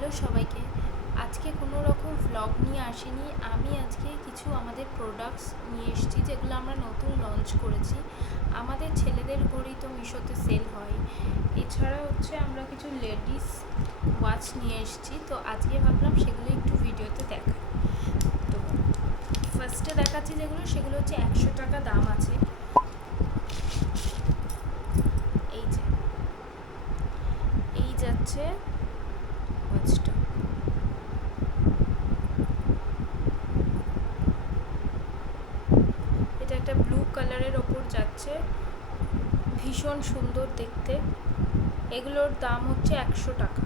Hello সবাইকে। আজকে কোনো রকম ভ্লগ নিয়ে আসিনি। আমি আজকে কিছু আমাদের প্রোডাক্টস নিয়ে এসেছি যেগুলো আমরা নতুন লঞ্চ করেছি। আমাদের ছেলেদের ঘড়ি তো মিশোতে সেল হয়, এছাড়া আমরা কিছু লেডিস ওয়াচ নিয়ে এসেছি। তো আজকে ভাবলাম সেগুলো একটু ভিডিওতে দেখাই। তো ফার্স্টে দেখাচ্ছি সেগুলো 100 টাকা দাম আছে। এই যাচ্ছে ওয়াচটা। এটা একটা ব্লু কালারের ওপর যাচ্ছে, ভীষণ সুন্দর দেখতে। এগুলোর দাম 100 টাকা।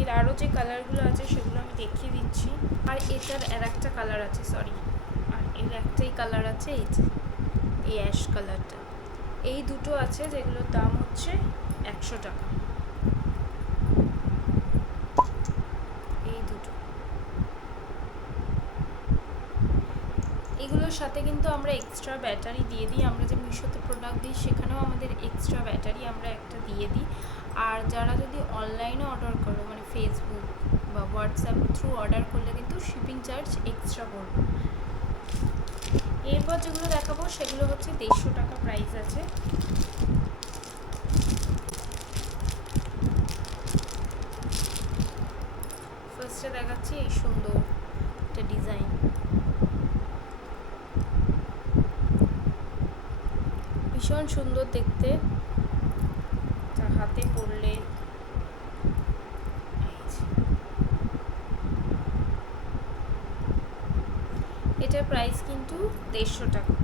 এর আরও যে কালারগুলো আছে সেগুলো আমি দেখিয়ে দিচ্ছি। আর এটার একটা কালার আছে, আর এর একটাই কালার আছে, এই অ্যাশ কালারটা। এই দুটো আছে যেগুলোর দাম 100 টাকা। এই দুটো, এগুলোর সাথে কিন্তু আমরা এক্সট্রা ব্যাটারি দিয়ে দিই। আমরা যে মিশোতে প্রোডাক্ট দিই সেখানেও আমাদের এক্সট্রা ব্যাটারি আমরা একটা দিয়ে দিই। আর যারা যদি অনলাইনে অর্ডার করো, মানে ফেসবুক বা হোয়াটসঅ্যাপ থ্রু অর্ডার করলে কিন্তু শিপিং চার্জ এক্সট্রা পড়বে। এরপর যেগুলো দেখাবো সেগুলো 150 টাকা প্রাইস আছে। ফার্স্টে দেখাচ্ছি এই সুন্দর একটা ডিজাইন, ভীষণ সুন্দর দেখতে। হাতে পরলে এটার প্রাইস কিন্তু 150 টাকা।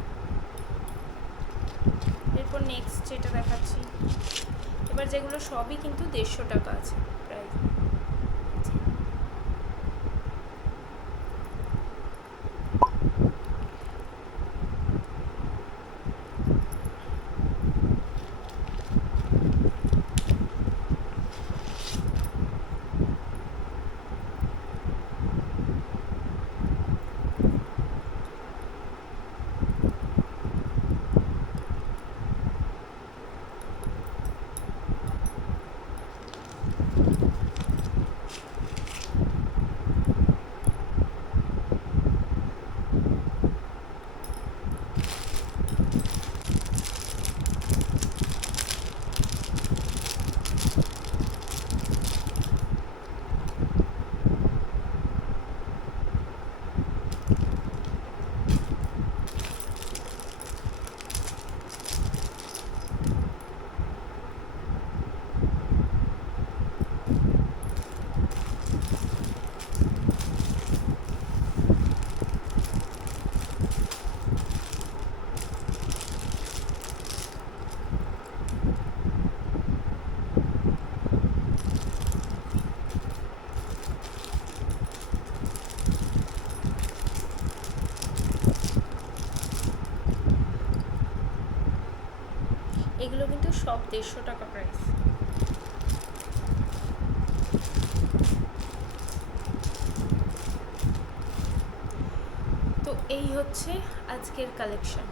এরপর নেক্সট যেটা দেখাচ্ছি, এবার যেগুলো সবই কিন্তু 150 টাকা আছে প্রাইস। এগুলো কিন্তু সব 150 টাকা প্রাইস। তো এই আজকের কালেকশন।